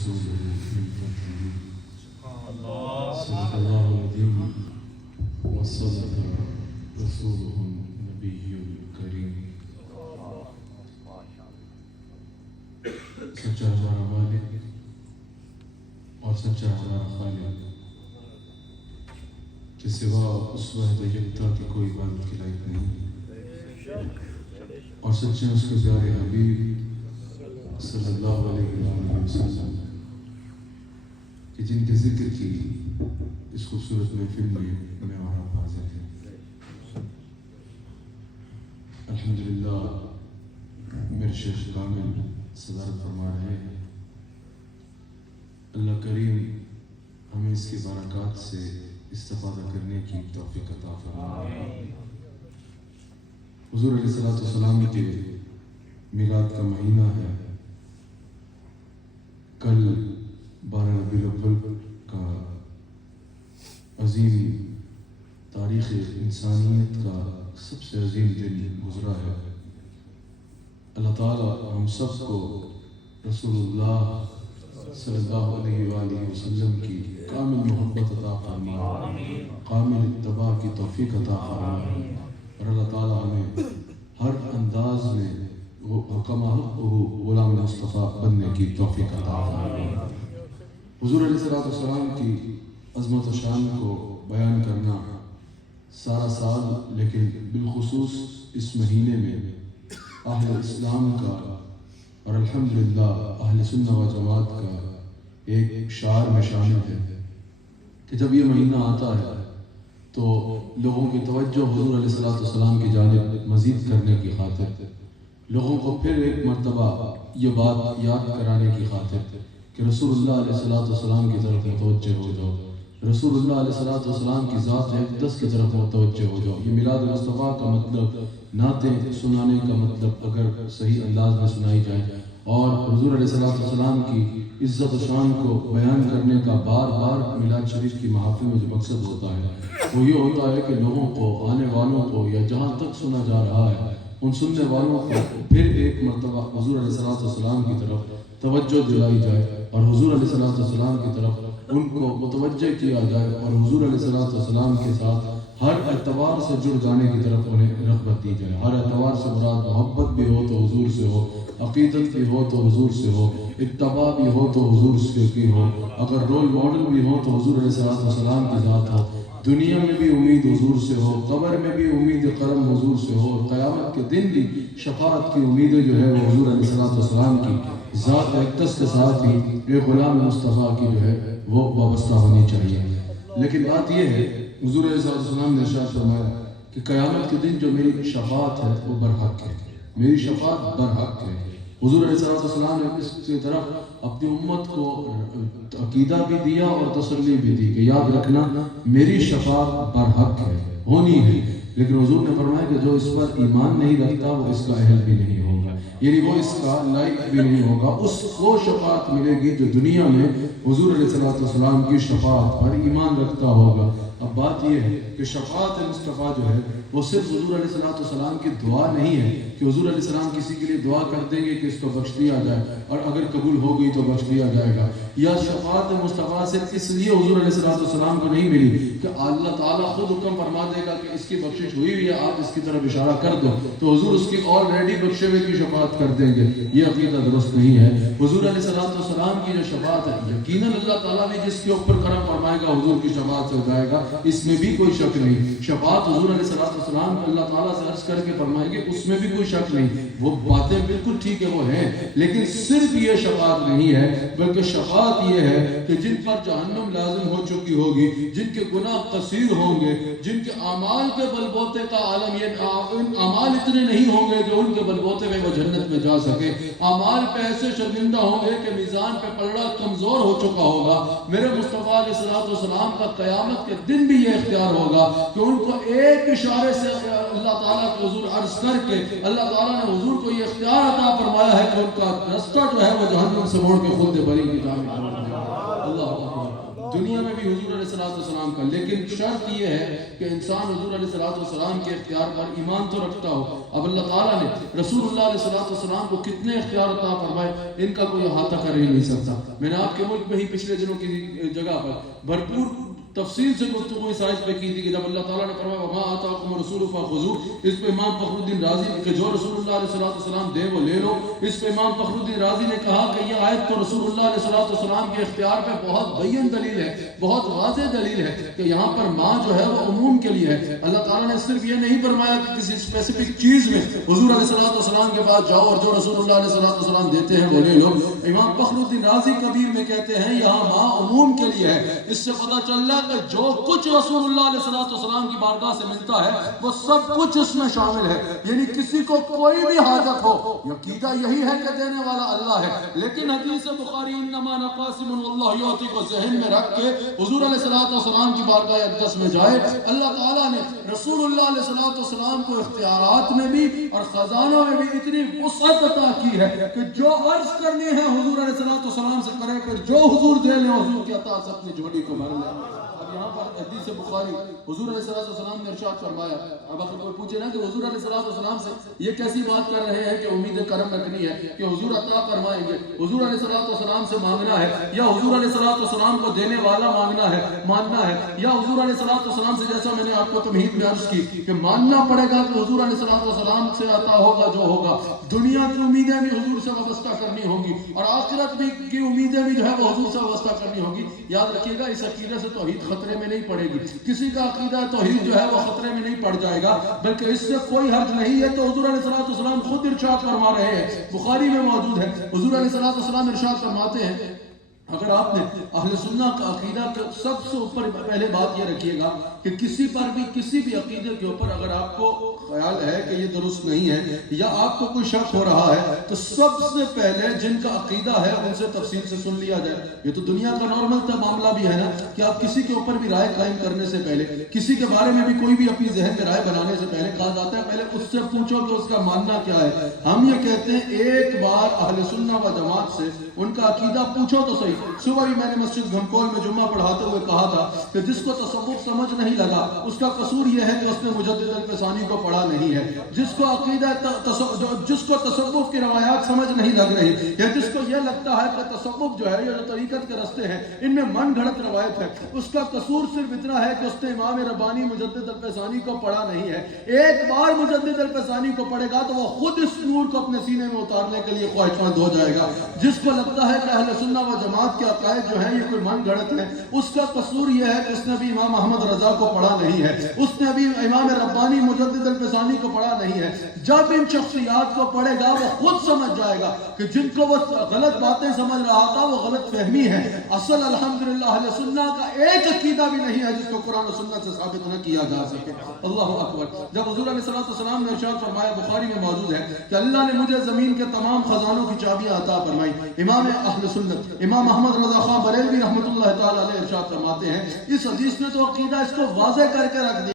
ورسوله من فضله صدق الله العظيم وصدق رسوله النبي الكريم. سچا ہمارا مالک اور سچا ہمارا خالق کہ سوا اس وحدہ یکتا کی کوئی عبادت کے لائق نہیں، اور سچے اس کے پیارے حبیب صلی اللہ علیہ وآلہ وسلم کہ جن کے ذکر کی اس خوبصورت محفل میں اور آپ حاضر ہیں. الحمدللہ میرے شیخ کامل صدارت فرما رہے ہیں. اللہ کریم ہمیں اس کی برکات سے استفادہ کرنے کی توفیق عطا فرمائے. حضور علیہ السلام کے میلاد کا مہینہ ہے. کل 12 ربیع الاول کا عظیم تاریخ انسانیت کا سب سے عظیم دن گزرا ہے. اللہ تعالیٰ ہم سب کو رسول اللہ صلی اللہ علیہ وآلہ وسلم کی کامل محبت عطا فرمائے، کامل اتباع کی توفیق عطا فرمائے، اور اللہ تعالیٰ ہمیں ہر انداز میں کما غلام مصطفیٰ بننے کی توفیق عطا فرمائے. حضور علیہ السلام کی عظمت و شان کو بیان کرنا سارا سال، لیکن بالخصوص اس مہینے میں اہل اسلام کا اور الحمدللہ اہل سنہ و جماعت کا ایک شعار میں شامل ہے کہ جب یہ مہینہ آتا ہے تو لوگوں کی توجہ حضور علیہ السلام کی جانب مزید کرنے کی خاطر، لوگوں کو پھر ایک مرتبہ یہ بات یاد کرانے کی خاطر کہ رسول اللہ علیہ السلام کی طرف متوجہ ہو جاؤ، رسول اللہ علیہ السلام کی ذات اقدس کی طرف متوجہ ہو جاؤ. یہ میلاد مصطفیٰ کا مطلب نعتیں سنانے کا مطلب اگر صحیح انداز میں سنائی جائے اور حضور علیہ السلام کی عزت و شان کو بیان کرنے کا بار بار میلاد شریف کی محافل میں جو مقصد ہوتا ہے وہ یہ ہوتا ہے کہ لوگوں کو، آنے والوں کو، یا جہاں تک سنا جا رہا ہے ان سننے والوں کو پھر ایک مرتبہ حضور علیہ السلام کی طرف توجہ دلائی جائے اور حضور علیہ السلام کی طرف ان کو متوجہ کیا جائے اور حضور علیہ السلام کے ساتھ ہر اعتبار سے جڑ جانے کی طرف انہیں رغبت دی جائے. ہر اعتبار سے مراد محبت بھی ہو تو حضور سے ہو، عقیدت بھی ہو تو حضور سے ہو، اتباع بھی ہو تو حضور سے کی ہو، اگر رول ماڈل بھی ہو تو حضور علیہ السلام کی ذات ہو. دنیا میں بھی امید حضور سے ہو، قبر میں بھی امید کرم حضور سے ہو، قیامت کے دن بھی شفاعت کی امیدیں جو ہے وہ حضور علیہ السلام کی ذات اقدس کے ساتھ ہی ایک غلام مصطفیٰ کی جو ہے وہ وابستہ ہونی چاہیے. لیکن بات یہ ہے حضور علیہ السلام نے ارشاد فرمایا کہ قیامت کے دن جو میری شفاعت ہے وہ برحق ہے، میری شفاعت برحق ہے. حضور علیہ السلام نے اس کی طرف اپنی امت کو عقیدہ بھی دیا اور تسلی بھی دی کہ یاد رکھنا میری شفاعت برحق ہے، ہونی ہے. لیکن حضور نے فرمایا کہ جو اس پر ایمان نہیں رکھتا وہ اس کا اہل بھی نہیں ہوگا، یعنی وہ اس کا لائق بھی نہیں ہوگا. اس کو شفاعت ملے گی جو دنیا میں حضور علیہ السلام کی شفاعت پر ایمان رکھتا ہوگا. اب بات یہ ہے کہ شفاعت مصطفیٰ جو ہے وہ صرف حضور علیہ السلام کی دعا نہیں ہے کہ حضور علیہ السلام کسی کے لیے دعا کر دیں گے کہ اس کو بخش دیا جائے اور اگر قبول ہو گئی تو بخش دیا جائے گا، یا شفاعت مصطفیٰ صرف اس لیے حضور علیہ السلام کو نہیں ملی کہ اللہ تعالیٰ خود حکم فرما دے گا کہ اس کی بخشش ہوئی ہوئی ہے آپ اس کی طرف اشارہ کر دو تو حضور اس کی آلریڈی بخشے ہوئے کی شفاعت کر دیں گے. یہ عقیدہ درست نہیں ہے. حضور علیہ السلام کی جو شفاعت ہے یقیناً اللہ تعالیٰ نے جس کے اوپر کرم فرمائے گا حضور کی شفاعت سے ہو جائے گا، اس میں بھی کوئی شک نہیں. شفاعت حضور علیہ السلام کو اللہ تعالیٰ سے عرض کر کے فرمائیں گے، اس میں بھی کوئی شک نہیں. وہ باتیں بالکل ٹھیک ہے، وہ ہیں، لیکن صرف یہ شفاعت نہیں ہے بلکہ شفاعت یہ ہے کہ جن پر جہنم لازم ہو چکی ہوگی، جن کے گناہ قصیر ہوں گے، جن کے اعمال کے بلبوتے کا عالم یہ اعمال اتنے نہیں ہوں گے جو ان کے بلبوتے میں وہ جنت میں جا سکے، اعمال پہ ایسے شرمندہ ہوں گے کہ میزان پہ پلڑا کمزور ہو چکا ہوگا. میرے مصطفیٰ علیہ السلام کا قیامت کے دن بھی یہ اختیار ہوگا کہ ان کو ایک اشارے سے اللہ تعالیٰ کے حضور عرض کر کے اللہ تعالیٰ نے حضور کو یہ اختیار عطا فرمایا ہے کہ ان کا رستہ جو ہے وہ جہنم سے موڑ کے خلد بری کی جانب. اللہ اکبر. دنیا میں بھی حضور علیہ السلام کا، لیکن شرط یہ ہے کہ انسان حضور علیہ السلام کے اختیار پر ایمان تو رکھتا ہو۔ اب اللہ تعالیٰ نے رسول اللہ علیہ السلام کو کتنے اختیار عطا فرمائے، ان کا کوئی احاطہ کر ہی نہیں سکتا۔ میں نے آپ کے ملک میں ہی پچھلے دنوں کی جگہ پر بھرپور تفصیل سے گفتگو اس آیت پہ کی تھی کہ جب اللہ تعالیٰ نے فرمایا وما آتاکم الرسول فخذوہ، اس پہ امام فخر الدین رازی کہ جو رسول اللہ علیہ السلام دے وہ لے لو، اس پہ امام فخر الدین رازی نے کہا کہ یہ آیت تو رسول اللہ علیہ السلام کے اختیار پہ بہت بین دلیل ہے، بہت واضح دلیل ہے کہ یہاں پر ماں جو ہے وہ عموم کے لیے ہے۔ اللہ تعالیٰ نے صرف یہ نہیں فرمایا کہ کسی اسپیسیفک چیز میں حضور علیہ السلام کے پاس جاؤ اور جو رسول اللہ علیہ السلام دیتے ہیں وہ لے لو۔ امام فخر الدین رازی کبیر میں کہتے ہیں یہاں ماں عموم کے لیے ہے۔ اس سے پتہ چل رہا کہ جو کچھ رسول اللہ علیہ السلام کی بارگاہ سے ملتا ہے وہ سب کچھ اس میں شامل ہے، یعنی کسی کو کوئی بھی حاجت ہو، عقیدہ یہی ہے کہ دینے والا اللہ ہے، لیکن حدیث بخاری انما انا قاسم واللہ یعطی کو ذہن میں رکھ کے حضور علیہ السلام کی بارگاہ اقدس میں جائے۔ اللہ تعالیٰ نے رسول اللہ علیہ السلام کو اختیارات میں بھی اور خزانوں میں بھی اتنی وسعت عطا کی ہے کہ جو عرض کرنی ہے حضور علیہ السلام سے کرے، پھر جو حضور دے لیں حضور کی عطا سے اپنی جھولی کو بھر لیں۔ یہاں پر حدیث بخاری حضور علیہ السلام نے ارشاد فرمایا، اب اگر کوئی پوچھے نا کہ حضور علیہ السلام سے یہ کیسی بات کر رہے ہیں کہ امید کرم رکھنی ہے کہ حضور عطا فرمائیں گے، حضور علیہ السلام سے مانگنا ہے یا حضور علیہ السلام کو دینے والا مانگنا ہے ماننا ہے، یا حضور علیہ السلام سے جیسا میں نے آپ کو تمہید میں عرض کی کہ ماننا پڑے گا کہ حضور علیہ السلام سے عطا ہوگا جو ہوگا، دنیا کی امیدیں بھی حضور سے وابستہ کرنی ہوگی اور آخرت بھی کی امیدیں بھی جو ہے وہ حضور سے وابستہ کرنی ہوگی۔ یاد رکھیے گا اس عقیدے سے توحید خطرے میں نہیں پڑے گی، کسی کا عقیدہ توحید جو ہے وہ خطرے میں نہیں پڑ جائے گا، بلکہ اس سے کوئی حرج نہیں ہے۔ تو حضور علیہ السلام خود ارشاد فرما رہے ہیں، بخاری میں موجود ہے، حضور علیہ السلام ارشاد فرماتے ہیں اگر آپ نے اہل سنت کا عقیدہ سب سے اوپر پہلے بات یہ رکھیے گا کہ کسی پر بھی کسی بھی عقیدے کے اوپر اگر آپ کو خیال ہے کہ یہ درست نہیں ہے یا آپ کو کوئی شک ہو رہا ہے تو سب سے پہلے جن کا عقیدہ ہے ان سے تفصیل سے سن لیا جائے۔ یہ تو دنیا کا نارمل معاملہ بھی ہے نا کہ آپ کسی کے اوپر بھی رائے قائم کرنے سے پہلے، کسی کے بارے میں بھی کوئی بھی اپنی ذہن میں رائے بنانے سے پہلے کہا جاتا ہے پہلے اس سے پوچھو کہ اس کا ماننا کیا ہے۔ ہم یہ کہتے ہیں ایک بار اہل سنت و جماعت سے ان کا عقیدہ پوچھو تو صحیح۔ صبح بھی میں نے مسجد گھنکول میں جمعہ پڑھاتے ہوئے کہا تھا کہ جس کو تصوف سمجھ نہیں لگا اس کا قصور یہ ہے کہ اس نے مجدد الفسانی کو پڑھا نہیں ہے۔ جس کو عقیدہ جس کو تصوف کی روایات سمجھ نہیں لگ رہی یا جس کو یہ لگتا ہے کہ تصوف جو ہے یہ جو طریقت کے رستے ہیں ان میں من گھڑت روایت ہے، اس کا قصور صرف اتنا ہے کہ اس نے امام ربانی مجدد الفسانی کو پڑھا نہیں ہے۔ ایک بار مجدد الفسانی کو پڑھے گا تو وہ خود اس نور کو اپنے سینے میں اتارنے کے لیے خواہشمند ہو جائے گا۔ جس کو لگتا ہے کہ اہل سنت و جماعت کے عقائد جو ہیں یہ کوئی من گھڑت ہے، اس کا قصور یہ ہے کہ اس نے بھی امام احمد رضا کو پڑھا نہیں ہے، اس نے بھی امام ربانی مجدد الفسانی کو پڑھا نہیں ہے۔ جب ان شخصیات کو پڑھے گا وہ خود سمجھ جائے گا کہ جن کو وہ غلط باتیں سمجھ رہا تھا وہ غلط فہمی ہے۔ اصل الحمدللہ اہل سنت کا ایک عقیدہ بھی نہیں ہے جس کو قرآن و سنت سے ثابت نہ کیا جا سکے۔ اللہ اکبر۔ جب حضور علیہ السلام نے ارشاد فرمایا، بخاری میں موجود ہے کہ اللہ نے مجھے زمین کے تمام خزانوں کی چابیاں عطا فرمائی۔ امام اہل سنت امام احمد رضا خان بریلوی رحمۃ اللہ تعالی علیہ ارشاد فرماتے ہیں اس حدیث میں تو عقیدہ اس کو واضح کر کے رکھ دیا